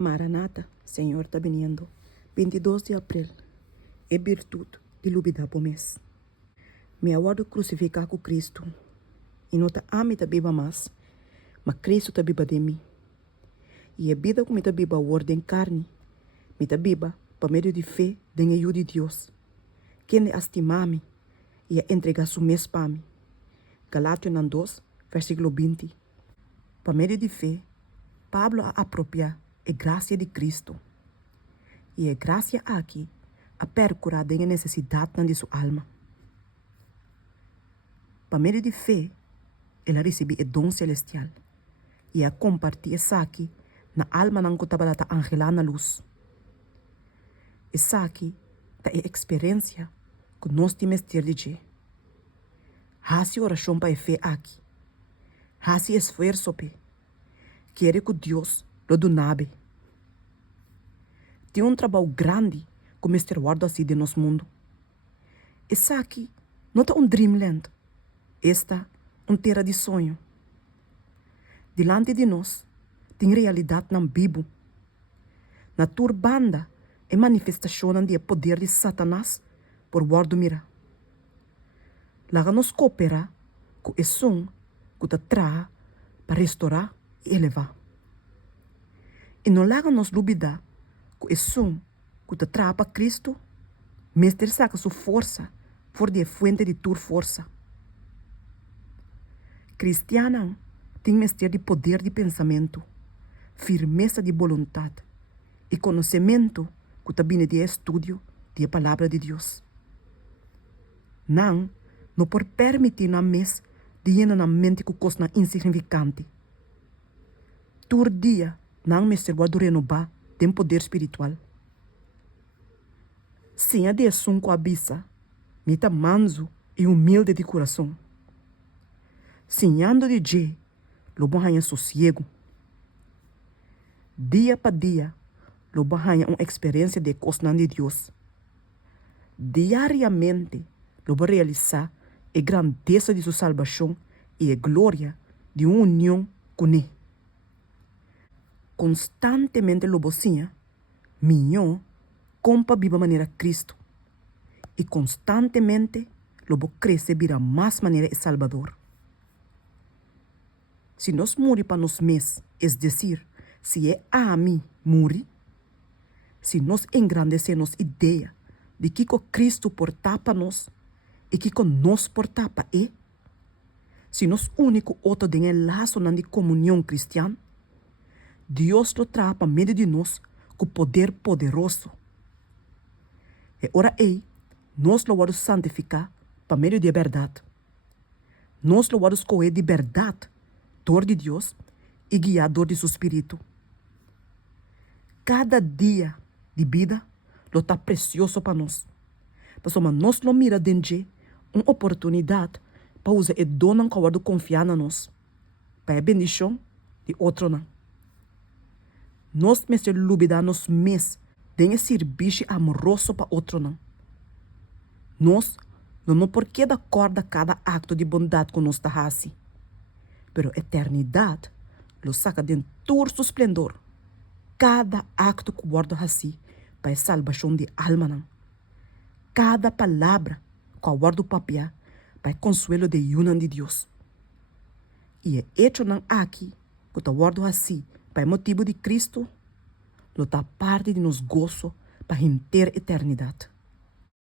Maranata, Senhor está vindo. 22 de abril. É virtude de lubida por mês. Me aguardo crucificar com Cristo. E não está a mim biba mais, mas Cristo está biba de mim. E a vida que me está biba word em carne, me está biba por meio de fé, de ajuda de Deus. Quem estima-me e entregar seu mês para mim. Galátios 2, versículo 20. Por meio de fé, Pablo a apropria a graça de Cristo. E a graça aqui a percurar a necessidade de sua alma. Por meio de fé, ela recebe o dom celestial e a compartilha isso aqui na alma não estava a angelar na luz. Isso aqui é a experiência que nós temos de ter. Há-se oração para a fé aqui. Há-se esforço para querer que Deus lo donabe. Tem trabalho grande como este guardo assim de nosso mundo. Isso aqui não é dreamland. Esta é terra de sonho. Delante de nós tem realidade na Bíblia. Na turbanda é manifestação do poder de Satanás por guardo mira. Lá nos coopera com o som que te traz para restaurar e elevar. E não lá nos dubida com o som que te traz para Cristo, mestre saca sua força for de fonte de tua força. Cristiana tem mestre de poder de pensamento, firmeza de vontade e conhecimento que também de estudo da palavra de Deus. Não por permitir na mes de llenar na mente com coisa insignificante. Todo dia, não mestre guardo renovar tem poder espiritual. Sem a de som com a bisa, me tá manso e humilde de coração. Sinhando de je, lobo hanha sossego. Dia para dia, lobo hanha uma experiência de coisa de Deus. Diariamente, lobo realizar a grandeza de sua salvação e a glória de uma união com Ele. Constantemente lobo sinha, minho, compa viva maneira Cristo. E constantemente lobo cresce vira mais maneira de Salvador. Se nós morrer para nos mes, é dizer, se é a mim morrer, se nós engrandecemos a ideia de que Cristo porta para nós e que nós porta para Ele, se nós único outro tem o laço de comunhão cristã, Deus lo traz para meio de nós com poder poderoso. E ora nós lo vamos santificar para meio de verdade. Nós lo vamos coer de verdade, dor de Deus e guiador de seu espírito. Cada dia de vida lo está precioso para nós. Mas nós lo mira dentro uma oportunidade para usar o dom que vamos confiar em nós, para a bendição de outro não. Nós mesmo lubida nos mes de serviço amoroso para outro não. Nós não por que dar corda cada acto de bondade que nós está fazendo. Pero eternidade lo saca de todo seu esplendor. Cada acto que guarda assim para a salvação de alma não. Cada palavra que guarda papia para o consuelo de união de Deus. E é hecho não aqui que te guarda assim para motivo de Cristo, lo está parte de nos gozo para a inteira eternidade.